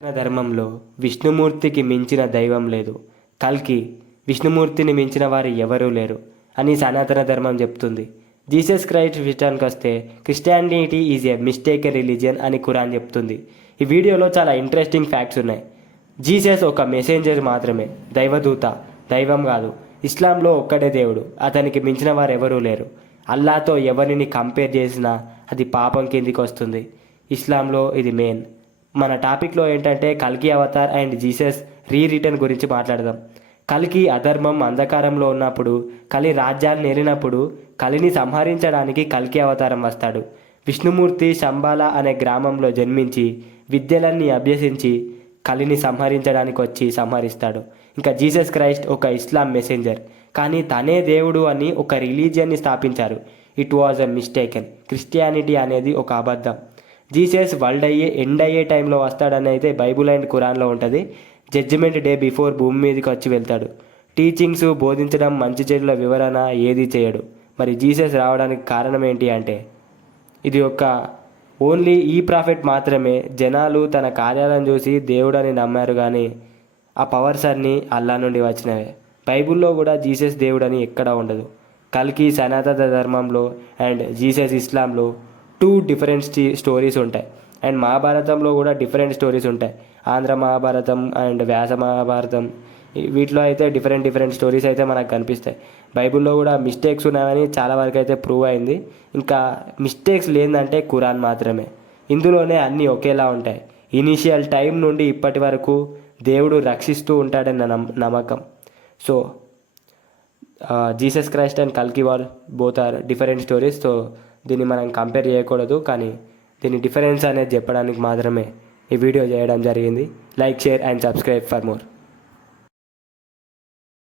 ధర్మంలో విష్ణుమూర్తికి మించిన దైవం లేదు. కల్కి విష్ణుమూర్తిని మించిన వారు ఎవరూ లేరు అని సనాతన ధర్మం చెప్తుంది. జీసస్ క్రైస్ట్ విషయానికి వస్తే Christianity is a mistaken religion అని ఖురాన్ చెప్తుంది. ఈ వీడియోలో చాలా ఇంట్రెస్టింగ్ ఫ్యాక్ట్స్ ఉన్నాయి. జీసస్ ఒక మెసెంజర్ మాత్రమే, దైవదూత, దైవం కాదు. ఇస్లాంలో ఒక్కడే దేవుడు, అతనికి మించిన వారు ఎవరూ లేరు. అల్లాతో ఎవరిని కంపేర్ చేసినా అది పాపం కిందికి వస్తుంది. ఇస్లాంలో ఇది మెయిన్. మన టాపిక్లో ఏంటంటే కల్కి అవతార్ అండ్ జీసస్ రిటర్న్ గురించి మాట్లాడదాం. కల్కి అధర్మం అంధకారంలో ఉన్నప్పుడు, కలి రాజ్యాన్ని ఏలినప్పుడు కలిని సంహరించడానికి కల్కి అవతారం వస్తాడు. విష్ణుమూర్తి శంబాల అనే గ్రామంలో జన్మించి విద్యలన్నీ అభ్యసించి కలిని సంహరించడానికి వచ్చి సంహరిస్తాడు. ఇంకా జీసస్ క్రైస్ట్ ఒక ఇస్లాం మెసెంజర్, కానీ తనే దేవుడు అని ఒక రిలీజియన్ని స్థాపించారు. It was a mistaken. Christianity అనేది ఒక అబద్ధం. జీసస్ వరల్డ్ ఎండ్ అయ్యే టైంలో వస్తాడని అయితే బైబుల్ అండ్ ఖురాన్లో ఉంటుంది. జడ్జిమెంట్ డే బిఫోర్ భూమి మీదకి వచ్చి వెళ్తాడు. టీచింగ్స్ బోధించడం, మంచి చెడుల వివరణ ఏది చేయడు. మరి జీసస్ రావడానికి కారణం ఏంటి అంటే ఇది ఒక ఓన్లీ ఈ ప్రాఫిట్ మాత్రమే. జనాలు తన కార్యాలను చూసి దేవుడని నమ్మారు, కానీ ఆ పవర్స్ అన్నీ అల్లా నుండి వచ్చినవే. బైబుల్లో కూడా జీసస్ దేవుడని ఎక్కడా ఉండదు. కల్కి సనాతన ధర్మంలో అండ్ జీసస్ ఇస్లాంలో టూ డిఫరెంట్ స్టోరీస్ ఉంటాయి. అండ్ మహాభారతంలో కూడా డిఫరెంట్ స్టోరీస్ ఉంటాయి. ఆంధ్ర మహాభారతం అండ్ వ్యాస మహాభారతం, వీటిలో అయితే డిఫరెంట్ స్టోరీస్ అయితే మనకు కనిపిస్తాయి. బైబిల్లో కూడా మిస్టేక్స్ ఉన్నాయని చాలా వరకు అయితే ప్రూవ్ అయింది. ఇంకా మిస్టేక్స్ లేదంటే ఖురాన్ మాత్రమే. ఇందులోనే అన్నీ ఒకేలా ఉంటాయి. ఇనీషియల్ టైం నుండి ఇప్పటి వరకు దేవుడు రక్షిస్తూ ఉంటాడని నమ్మకం. సో జీసస్ క్రైస్ట్ అండ్ కల్కి war both are different stories. So దీన్ని మనం కంపేర్ చేయకూడదు, కానీ దీని డిఫరెన్స్ అనేది చెప్పడానికి మాత్రమే ఈ వీడియో చేయడం జరిగింది. Like, share and subscribe for more.